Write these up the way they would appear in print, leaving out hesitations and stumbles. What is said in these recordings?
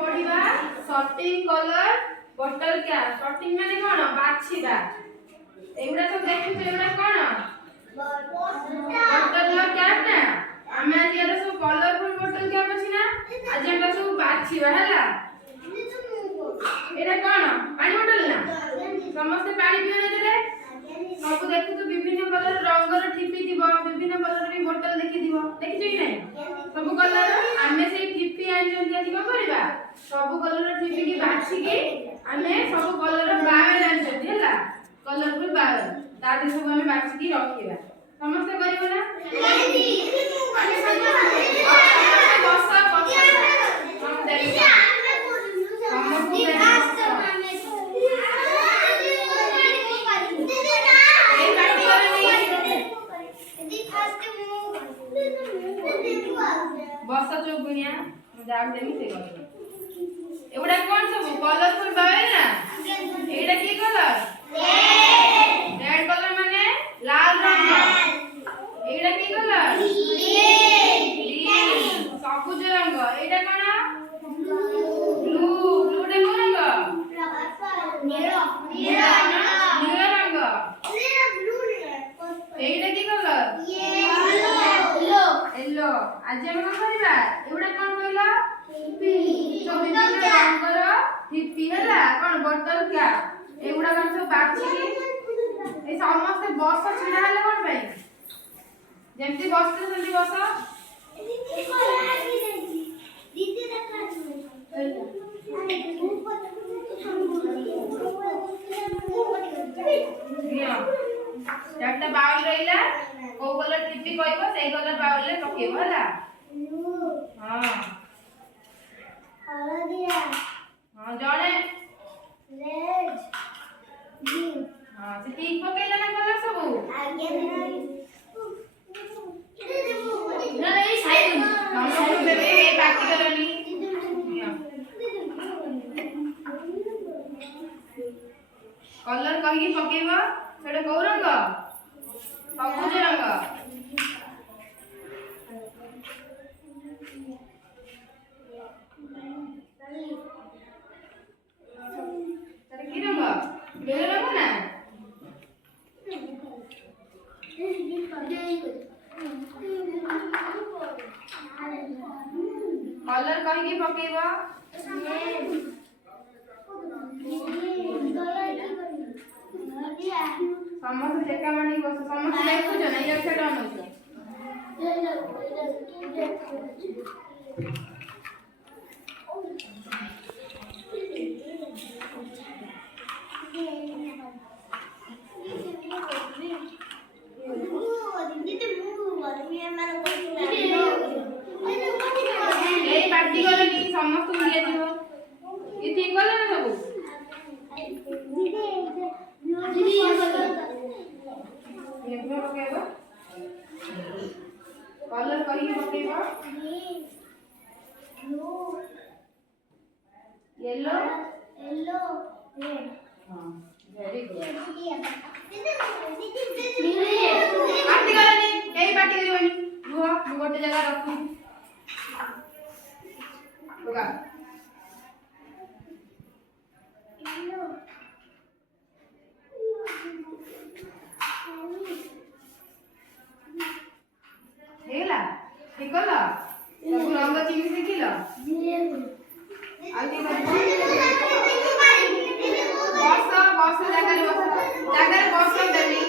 पढ़िबा sorting colour bottle cap sorting माने कोन बाछिबा एगुडा सब देखु एगुडा कोन बॉटल कैप ना हमें आज एरा सब कलरफुल बॉटल कैप अछि ना आज एटा सब बाछिबा हला एटा कोन पानी बॉटल ना समस्त पानी पियो देले सब देखु तो विभिन्न कलर रंगर ठिपी दिबो विभिन्न कलर री बोतल देखि दिबो देखि जई नै सब कलर आमे से ठिपी आन जंती आज को करबा सब कलर ठिपी की बाछि की आमे सब कलर बावे आन जंती हला कलरफुल बावे दादी सब आमे बाछि की रखिबा समस्त करिबो ना बसा हम देखि बस जो गुनिया जाग देनी से कर एवडा कोन सब कलरफुल बावे ना एडा की कलर रेड कलर माने लाल रंग एडा की कलर ग्रीन सबुज रंग एडा कोन ब्लू ब्लू डे कोन रंग नीला नीला रंग एडा की कलर येलो आज हम कोन करबा एवडा कोन कहला हिप्पी जो विभिन्न रंगर हिप्पी हला कोन बोतल क्या एवडा कोन सब बाछि ए समस्त बस छिना हले कोन भाई जेमति बस जल्दी बस दीदी देखा একটা বাউল রইলা কো কলর টিপি কইবো সেই কলর বাউলে পকেইবো হলা हां हळदिया हां जणे रेड ग्रीन हां से तीन पकेइला ना कलर सब आगे ना रे साइड हम सब बेबे ए बाकी करनी कलर कहि पकेइबो सेटा को रंग सबुज रंग तारे की रंग बेल रंग ना कलर कहि के पकेइबो समस्त देखा मानी बस समस्त देखो जो नहीं अच्छा डाउन हो ए पार्टी करे कि समस्त दिया दियो ये ठीक गले ना सब कलर कहीं पकेबा येलो येलो रेड हां वेरी गुड पार्टी करनी एई पार्टी करिवनी रुह मु गोटे जगह रखू होगा हेला निकला सब रंग चिनी देखिला आगे बस जगह बस देनी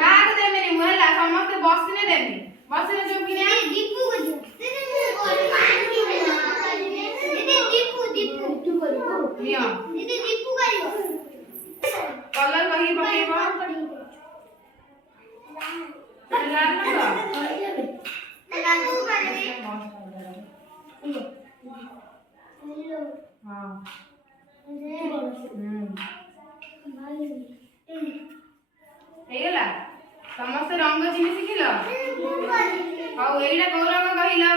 काग देमे नि मोहला समस्त बस ने देनी बस ने जो किने दीपू को दीदी करियो निया दीदी दीपू करियो कलर कहि पकेबो लाल लाल हां हेला समस्त रंग चिनी सिखिलो हाउ एइला को रंग कहिला